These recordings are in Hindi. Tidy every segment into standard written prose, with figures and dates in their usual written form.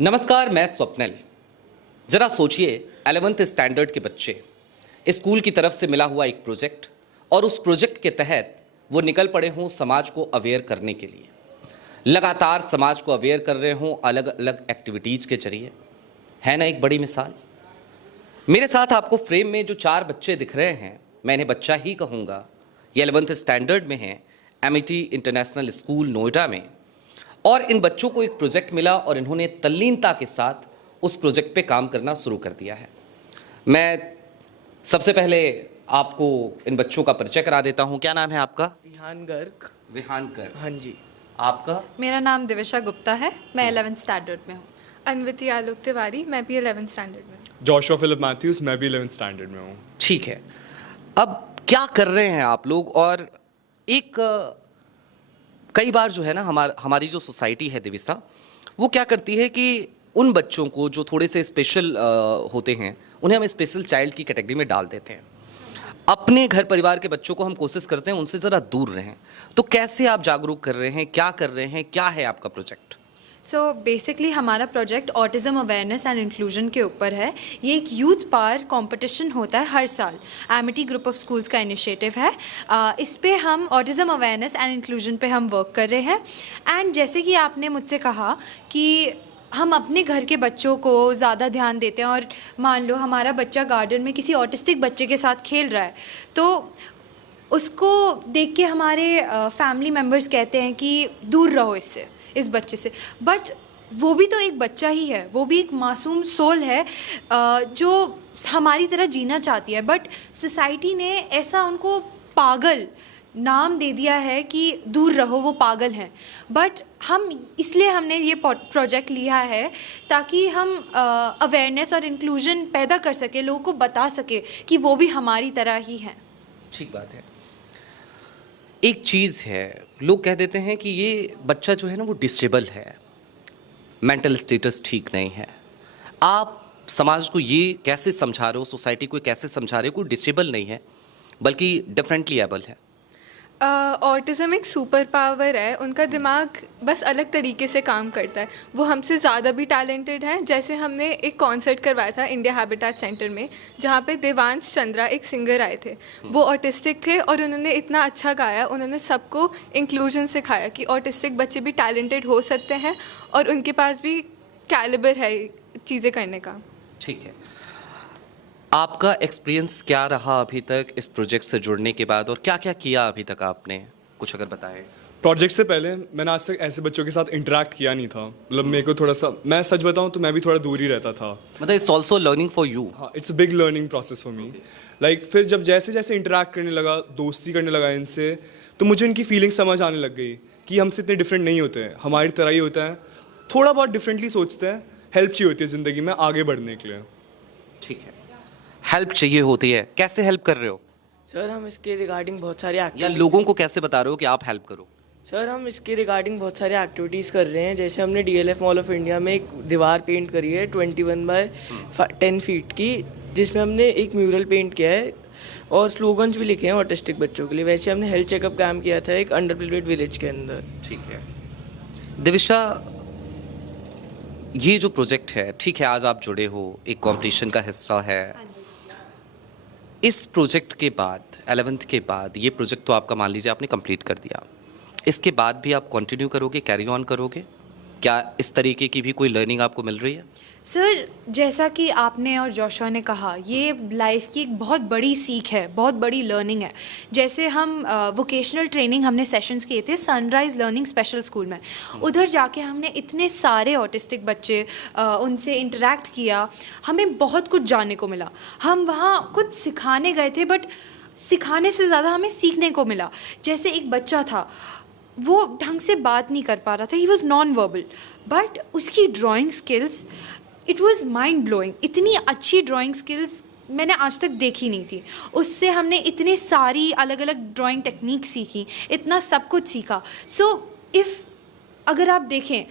नमस्कार, मैं स्वप्निल। जरा सोचिए, 11th स्टैंडर्ड के बच्चे स्कूल की तरफ से मिला हुआ एक प्रोजेक्ट और उस प्रोजेक्ट के तहत वो निकल पड़े हों समाज को अवेयर करने के लिए। लगातार समाज को अवेयर कर रहे हों अलग अलग एक्टिविटीज़ के जरिए। है ना एक बड़ी मिसाल। मेरे साथ आपको फ्रेम में जो 4 बच्चे दिख रहे हैं, मैं इन्हें बच्चा ही कहूँगा। ये 11th स्टैंडर्ड में हैं, एमिटी इंटरनेशनल स्कूल नोएडा में। और इन बच्चों को एक प्रोजेक्ट मिला और इन्होंने तल्लीनता के साथ उस प्रोजेक्ट पे काम करना शुरू कर दिया है। मैं सबसे पहले आपको इन बच्चों का परिचय करा देता हूँ। क्या नाम है आपका? विहान गर्ग। विहान गर्ग। हाँ जी। आपका? मेरा नाम दिविशा गुप्ता है, मैं 11th स्टैंडर्ड में हूँ। अनविति आलोक तिवारी, मैं भी 11th स्टैंडर्ड में हूँ। जोशुआ फिलिप मैथ्यूज, मैं भी 11th स्टैंडर्ड में हूँ। ठीक है। अब क्या कर रहे हैं आप लोग? और एक कई बार जो है ना हमारी जो सोसाइटी है दिविसा, वो क्या करती है कि उन बच्चों को जो थोड़े से स्पेशल होते हैं उन्हें हम स्पेशल चाइल्ड की कैटेगरी में डाल देते हैं। अपने घर परिवार के बच्चों को हम कोशिश करते हैं उनसे ज़रा दूर रहें। तो कैसे आप जागरूक कर रहे हैं, क्या कर रहे हैं, क्या है आपका प्रोजेक्ट? सो बेसिकली हमारा project autism awareness and inclusion के ऊपर है। ये एक यूथ पार कंपटीशन होता है हर साल, एमिटी ग्रुप ऑफ स्कूल्स का इनिशिएटिव है। इस पे हम ऑटिज़म अवेयरनेस एंड इंक्लूजन पे हम वर्क कर रहे हैं। एंड जैसे कि आपने मुझसे कहा कि हम अपने घर के बच्चों को ज़्यादा ध्यान देते हैं, और मान लो हमारा बच्चा गार्डन में किसी ऑटिस्टिक बच्चे के साथ खेल रहा है, तो उसको देख के हमारे फैमिली मेम्बर्स कहते हैं कि दूर रहो इससे, इस बच्चे से। बट वो भी तो एक बच्चा ही है, वो भी एक मासूम सोल है जो हमारी तरह जीना चाहती है। बट सोसाइटी ने ऐसा उनको पागल नाम दे दिया है कि दूर रहो, वो पागल हैं। बट हमने ये प्रोजेक्ट लिया है ताकि हम अवेयरनेस और इंक्लूजन पैदा कर सके, लोगों को बता सके कि वो भी हमारी तरह ही हैं। ठीक बात है। एक चीज़ है, लोग कह देते हैं कि ये बच्चा जो है ना वो डिसेबल है, मेंटल स्टेटस ठीक नहीं है। आप समाज को ये कैसे समझा रहे हो, सोसाइटी को कैसे समझा रहे हो कोई डिसेबल नहीं है बल्कि डिफरेंटली एबल है? ऑटिज़म एक सुपर पावर है, उनका दिमाग बस अलग तरीके से काम करता है। वो हमसे ज़्यादा भी टैलेंटेड हैं। जैसे हमने एक कॉन्सर्ट करवाया था इंडिया हैबिटेट सेंटर में, जहाँ पे देवांश चंद्रा एक सिंगर आए थे। वो ऑटिस्टिक थे और उन्होंने इतना अच्छा गाया, उन्होंने सबको इंक्लूजन सिखाया कि ऑटिस्टिक बच्चे भी टैलेंटेड हो सकते हैं और उनके पास भी कैलिबर है चीज़ें करने का। ठीक है। आपका एक्सपीरियंस क्या रहा अभी तक इस प्रोजेक्ट से जुड़ने के बाद, और क्या क्या किया अभी तक आपने, कुछ अगर बताएं? प्रोजेक्ट से पहले मैंने आज तक ऐसे बच्चों के साथ इंटरेक्ट किया नहीं था। मतलब मेरे को थोड़ा सा, मैं सच बताऊं तो मैं भी थोड़ा दूर ही रहता था। मतलब it's also learning for you. हाँ, it's a big learning process for me. Like फिर जब जैसे जैसे इंटरेक्ट करने लगा, दोस्ती करने लगा इनसे, तो मुझे इनकी फीलिंग समझ आने लग गई कि हमसे इतने डिफरेंट नहीं होते हैं, हमारी तरह ही होता है, थोड़ा बहुत डिफरेंटली सोचते हैं। हेल्प चाहिए होती है ज़िंदगी में आगे बढ़ने के लिए। ठीक है, हेल्प चाहिए होती है। कैसे हेल्प कर रहे हो? सर हम इसके रिगार्डिंग बहुत सारी या लोगों को कैसे बता रहे हो कि आप हेल्प करो? सर हम इसके रिगार्डिंग बहुत सारी एक्टिविटीज़ कर रहे हैं। जैसे हमने DLF मॉल ऑफ इंडिया में एक दीवार पेंट करी है 21 बाय 10 फीट की, जिसमें हमने एक म्यूरल पेंट किया है और स्लोगन्स भी लिखे हैं ऑटिस्टिक बच्चों के लिए। वैसे हमने हेल्थ चेकअप कैम्प किया था एक अंडर प्रिविलेज्ड विलेज के अंदर। ठीक है। दिविशा, ये जो प्रोजेक्ट है, ठीक है, आज आप जुड़े हो, एक कॉम्पिटिशन का हिस्सा है। इस प्रोजेक्ट के बाद, 11th के बाद, ये प्रोजेक्ट तो आपका मान लीजिए आपने कंप्लीट कर दिया, इसके बाद भी आप कंटिन्यू करोगे, कैरी ऑन करोगे? क्या इस तरीके की भी कोई लर्निंग आपको मिल रही है? सर, जैसा कि आपने और जोशुआ ने कहा, ये लाइफ की एक बहुत बड़ी सीख है, बहुत बड़ी लर्निंग है। जैसे हम वोकेशनल ट्रेनिंग हमने सेशंस किए थे सनराइज़ लर्निंग स्पेशल स्कूल में। उधर जाके हमने इतने सारे ऑटिस्टिक बच्चे उनसे इंटरेक्ट किया, हमें बहुत कुछ जानने को मिला। हम वहाँ कुछ सिखाने गए थे, बट सिखाने से ज़्यादा हमें सीखने को मिला। जैसे एक बच्चा था, वो ढंग से बात नहीं कर पा रहा था, he was non verbal, but उसकी drawing skills, it was mind blowing. इतनी अच्छी ड्राइंग स्किल्स मैंने आज तक देखी नहीं थी। उससे हमने इतनी सारी अलग अलग ड्राइंग टेक्निक सीखी, इतना सब कुछ सीखा। अगर आप देखें,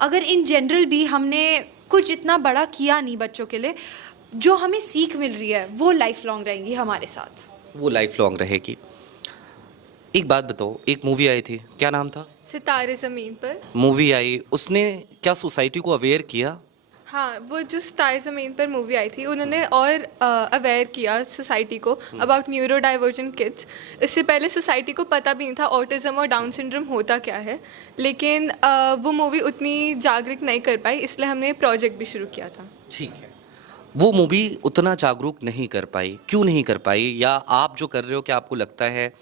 अगर इन जनरल भी हमने कुछ इतना बड़ा किया नहीं बच्चों के लिए, जो हमें सीख मिल रही है वो लाइफ लॉन्ग रहेंगी हमारे साथ। वो लाइफ लॉन्ग रहेगी। एक बात बताओ, एक मूवी आई थी, क्या नाम था? सितारे ज़मीन पर। मूवी आई, उसने क्या सोसाइटी को अवेयर किया? हाँ, वो जो सितारे ज़मीन पर मूवी आई थी उन्होंने और अवेयर किया सोसाइटी को अबाउट न्यूरो डाइवर्जेंट किड्स। इससे पहले सोसाइटी को पता भी नहीं था ऑटिज़म और डाउन सिंड्रोम होता क्या है, लेकिन वो मूवी उतनी जागरूक नहीं कर पाई, इसलिए हमने प्रोजेक्ट भी शुरू किया था। ठीक है, वो मूवी उतना जागरूक नहीं कर पाई, क्यों नहीं कर पाई? या आप जो कर रहे हो, क्या आपको लगता है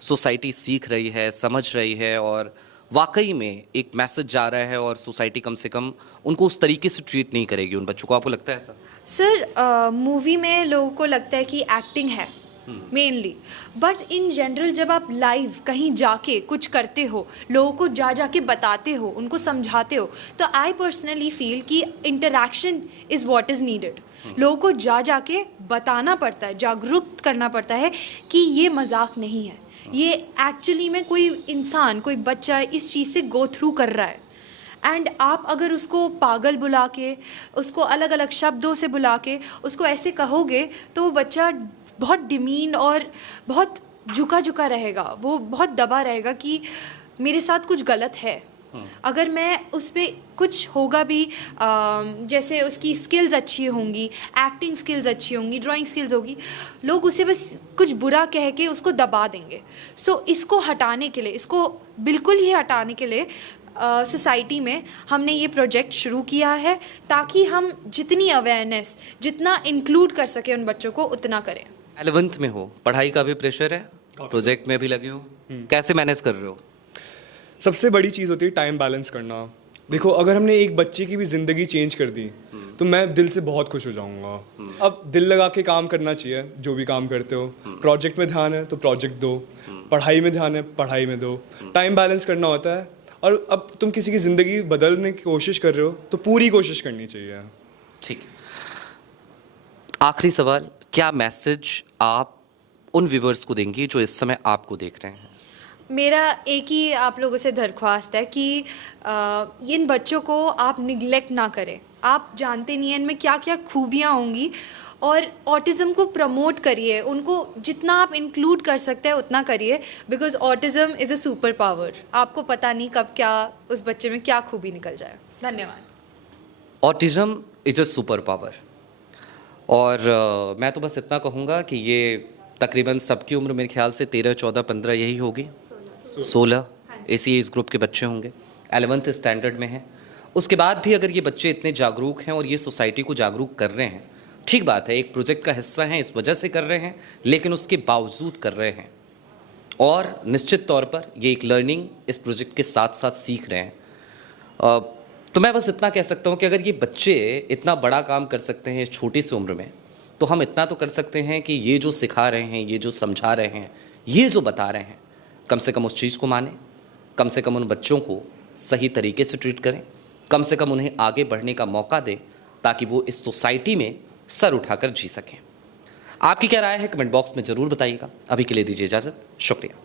सोसाइटी सीख रही है, समझ रही है और वाकई में एक मैसेज जा रहा है और सोसाइटी कम से कम उनको उस तरीके से ट्रीट नहीं करेगी उन बच्चों को? आपको लगता है ऐसा? सर, मूवी में लोगों को लगता है कि एक्टिंग है मेनली, बट इन जनरल जब आप लाइव कहीं जाके कुछ करते हो, लोगों को जाके बताते हो, उनको समझाते हो, तो आई पर्सनली फील कि interaction is what is needed. लोगों को जाके बताना पड़ता है, जागरूक करना पड़ता है कि ये मजाक नहीं है, ये एक्चुअली में कोई इंसान, कोई बच्चा इस चीज़ से गो थ्रू कर रहा है। एंड आप अगर उसको पागल बुला के, उसको अलग अलग शब्दों से बुला के उसको ऐसे कहोगे, तो वो बच्चा बहुत डिमीन और बहुत झुका रहेगा, वो बहुत दबा रहेगा कि मेरे साथ कुछ गलत है। अगर मैं उस पर कुछ होगा भी, जैसे उसकी स्किल्स अच्छी होंगी, एक्टिंग स्किल्स अच्छी होंगी, ड्राइंग स्किल्स होगी, लोग उसे बस कुछ बुरा कह के उसको दबा देंगे। सो इसको हटाने के लिए, इसको बिल्कुल ही हटाने के लिए सोसाइटी में हमने ये प्रोजेक्ट शुरू किया है, ताकि हम जितनी अवेयरनेस, जितना इंक्लूड कर सके उन बच्चों को, उतना करें। 11th में हो, पढ़ाई का भी प्रेशर है, प्रोजेक्ट में भी लगे हो, कैसे मैनेज कर रहे हो? सबसे बड़ी चीज़ होती है टाइम बैलेंस करना। देखो, अगर हमने एक बच्चे की भी ज़िंदगी चेंज कर दी तो मैं दिल से बहुत खुश हो जाऊंगा। अब दिल लगा के काम करना चाहिए, जो भी काम करते हो। प्रोजेक्ट में ध्यान है तो प्रोजेक्ट दो, पढ़ाई में ध्यान है पढ़ाई में दो, टाइम बैलेंस करना होता है। और अब तुम किसी की ज़िंदगी बदलने की कोशिश कर रहे हो तो पूरी कोशिश करनी चाहिए। ठीक है, आखिरी सवाल, क्या मैसेज आप उन व्यूवर्स को देंगी जो इस समय आपको देख रहे हैं? मेरा एक ही आप लोगों से दरख्वास्त है कि इन बच्चों को आप निगलेक्ट ना करें। आप जानते नहीं हैं इनमें क्या क्या खूबियाँ होंगी, और ऑटिज़म को प्रमोट करिए, उनको जितना आप इंक्लूड कर सकते हैं उतना करिए, because autism is a super power. आपको पता नहीं कब क्या उस बच्चे में क्या खूबी निकल जाए। धन्यवाद। Autism is a super power, और मैं तो बस इतना कहूँगा कि ये तकरीबन सबकी उम्र मेरे ख्याल से 13, 14, 15 यही होगी, 16 इसी एज ग्रुप के बच्चे होंगे, 11th स्टैंडर्ड में हैं। उसके बाद भी अगर ये बच्चे इतने जागरूक हैं और ये सोसाइटी को जागरूक कर रहे हैं, ठीक बात है, एक प्रोजेक्ट का हिस्सा हैं इस वजह से कर रहे हैं, लेकिन उसके बावजूद कर रहे हैं, और निश्चित तौर पर ये एक लर्निंग इस प्रोजेक्ट के साथ साथ सीख रहे हैं। तो मैं बस इतना कह सकता हूँ कि अगर ये बच्चे इतना बड़ा काम कर सकते हैं इस छोटी सी उम्र में, तो हम इतना तो कर सकते हैं कि ये जो सिखा रहे हैं, ये जो समझा रहे हैं, ये जो बता रहे हैं, कम से कम उस चीज़ को मानें, कम से कम उन बच्चों को सही तरीके से ट्रीट करें, कम से कम उन्हें आगे बढ़ने का मौका दें, ताकि वो इस सोसाइटी में सर उठाकर जी सकें। आपकी क्या राय है कमेंट बॉक्स में ज़रूर बताइएगा। अभी के लिए दीजिए इजाज़त, शुक्रिया।